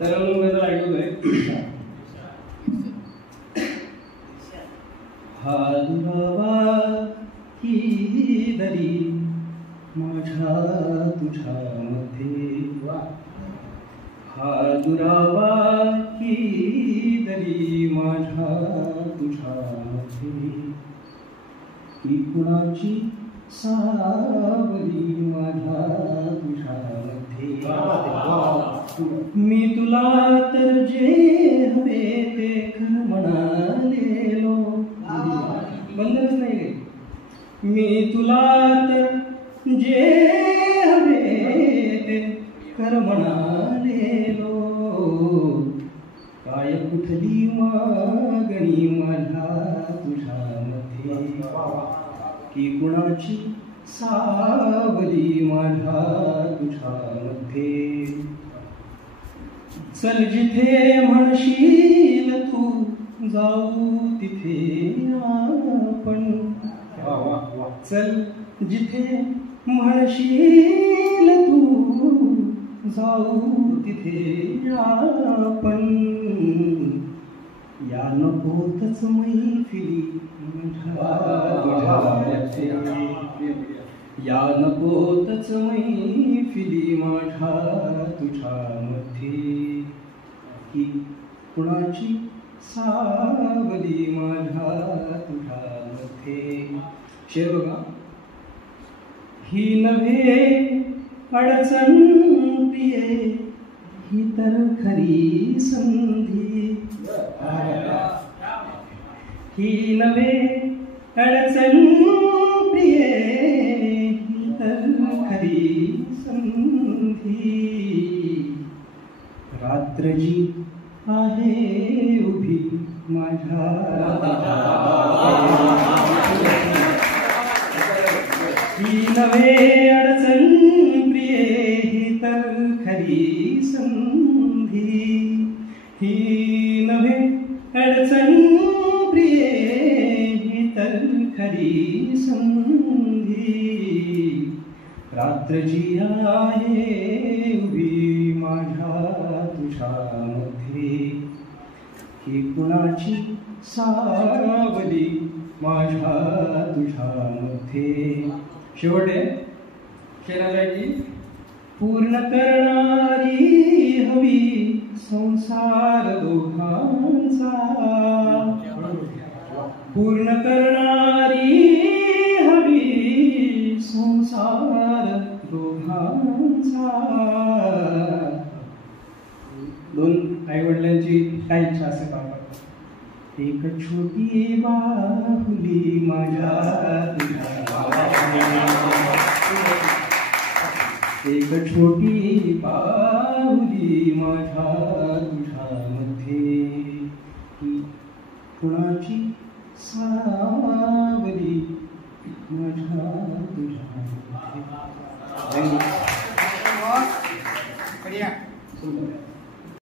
तर मग गजल ऐकतोय. हा दुरावा ही दरी माझ्या तुझ्यामध्ये, हा दुरावा ही दरी माझ्या तुझ्यामध्ये, की कुणाची सावली माझ्या तुझ्यामध्ये. मी तुला तर जे हवे ते खरं म्हणालेलो, बंधनच नाही रे. मी तुला तर जे हवे ते खरं म्हणालेलो, काय कुठली मागणी माझ्या तुझ्यामध्ये, की कुणाची सावली माझ्या तुझ्यामध्ये. चल जिथे म्हणशील तू जाऊ तिथे आपण, चल जिथे म्हणशील तू जाऊ तिथे आपण. या नकोतच मैफिली या नकोतच मैफिली माझ्या तुझ्यामध्ये, की कुणाची सावली माझ्या तुझ्यामध्ये. शेर बघा. ही नव्हे अडचण प्रिये ही तर खरी संधी, ही नव्हे अडचण प्रिये ही तर खरी संधी. रात्र जी आहे उभी माझ्या, ही नव्हे अडचण प्रिये ही तर खरी संधी, ही नव्हे अडचण प्रिये ही तर खरी संधी. रात्र जी आहे उभी माझ्या तुझ्यामध्ये, ही कुणाची सावली माझ्या तुझ्यामध्ये. शेवट आहे शेराला की पूर्ण करणारी हवी संसार दोघांचा, पूर्ण करणारी हवी संसार दोघांचा. दोन आईवडिलांची काय इच्छा असे पाहतात. एक छोटी बाहुली माझ्या एक छोटी बाहुली माझ्या तुझ्यामध्ये, की कुणाची सावली माझ्या तुझ्यामध्ये.